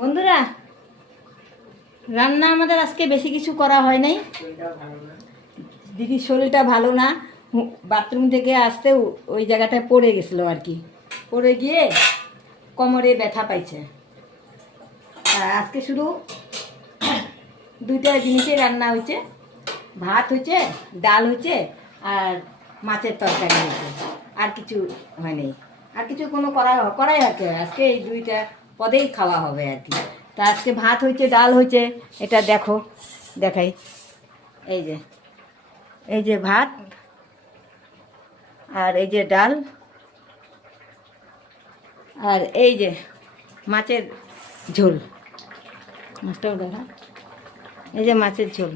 বন্ধুরা, রান্না আমাদের আজকে বেশি কিছু করা হয় নাই। দিদির শরীরটা ভালো না, বাথরুম থেকে আসতে ওই জায়গাটায় পড়ে গেছিলো আর কি, পড়ে গিয়ে কোমরে ব্যথা পাইছে। আর আজকে শুধু দুইটা জিনিসেই রান্না হয়েছে, ভাত হয়েছে, ডাল হয়েছে আর মাছের তরকারি হয়েছে, আর কিছু হয়নি। আর কিছু কোনো করাই আছে আজকে, এই দুইটা পদেই খাওয়া হবে আর কি। তা আজকে ভাত হয়েছে, ডাল হয়েছে, এটা দেখো দেখাই, এই যে ভাত আর এই যে ডাল আর এই যে মাছের ঝোল, মাছটাও দেখা, এই যে মাছের ঝোল।